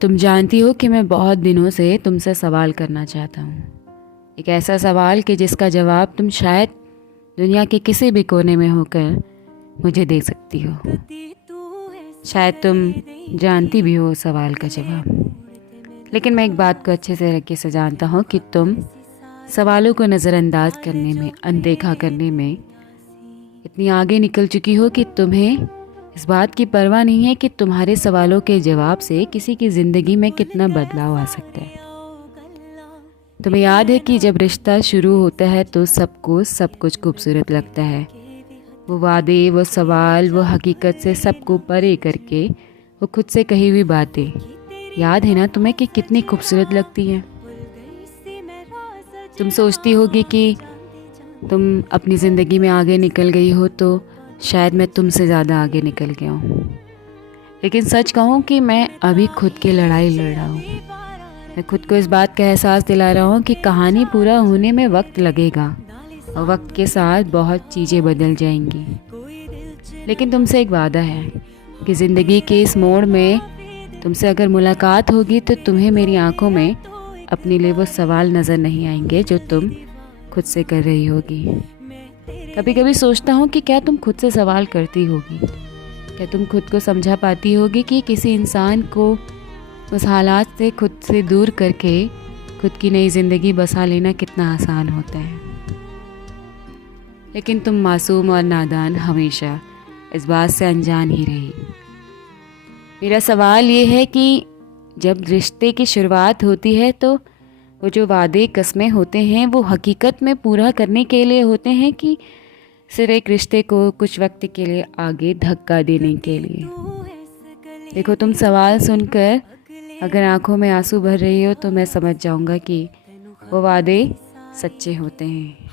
तुम जानती हो कि मैं बहुत दिनों से तुमसे सवाल करना चाहता हूँ। एक ऐसा सवाल कि जिसका जवाब तुम शायद दुनिया के किसी भी कोने में होकर मुझे दे सकती हो। शायद तुम जानती भी हो सवाल का जवाब, लेकिन मैं एक बात को अच्छे तरीके से जानता हूँ कि तुम सवालों को नज़रअंदाज करने में, अनदेखा करने में इतनी आगे निकल चुकी हो कि तुम्हें इस बात की परवाह नहीं है कि तुम्हारे सवालों के जवाब से किसी की ज़िंदगी में कितना बदलाव आ सकता है। तुम्हें याद है कि जब रिश्ता शुरू होता है तो सबको सब कुछ खूबसूरत लगता है। वो वादे, वो सवाल, वो हकीकत से सबको परे करके वो खुद से कही हुई बातें याद है ना तुम्हें कि कितनी खूबसूरत लगती हैं। तुम सोचती होगी कि तुम अपनी ज़िंदगी में आगे निकल गई हो तो शायद मैं तुमसे ज़्यादा आगे निकल गया हूँ, लेकिन सच कहूँ कि मैं अभी खुद की लड़ाई लड़ रहा हूँ। मैं खुद को इस बात का एहसास दिला रहा हूँ कि कहानी पूरा होने में वक्त लगेगा और वक्त के साथ बहुत चीज़ें बदल जाएंगी। लेकिन तुमसे एक वादा है कि ज़िंदगी के इस मोड़ में तुमसे अगर मुलाकात होगी तो तुम्हें मेरी आंखों में अपने लिए वो सवाल नज़र नहीं आएंगे जो तुम खुद से कर रही होगी। कभी कभी सोचता हूँ कि क्या तुम खुद से सवाल करती होगी, क्या तुम खुद को समझा पाती होगी कि किसी इंसान को उस हालात से खुद से दूर करके खुद की नई ज़िंदगी बसा लेना कितना आसान होता है। लेकिन तुम मासूम और नादान हमेशा इस बात से अनजान ही रही। मेरा सवाल ये है कि जब रिश्ते की शुरुआत होती है तो वो जो वादे कस्में होते हैं वो हकीकत में पूरा करने के लिए होते हैं कि सिर्फ एक रिश्ते को कुछ वक्त के लिए आगे धक्का देने के लिए। देखो, तुम सवाल सुनकर अगर आंखों में आंसू भर रही हो तो मैं समझ जाऊंगा कि वो वादे सच्चे होते हैं।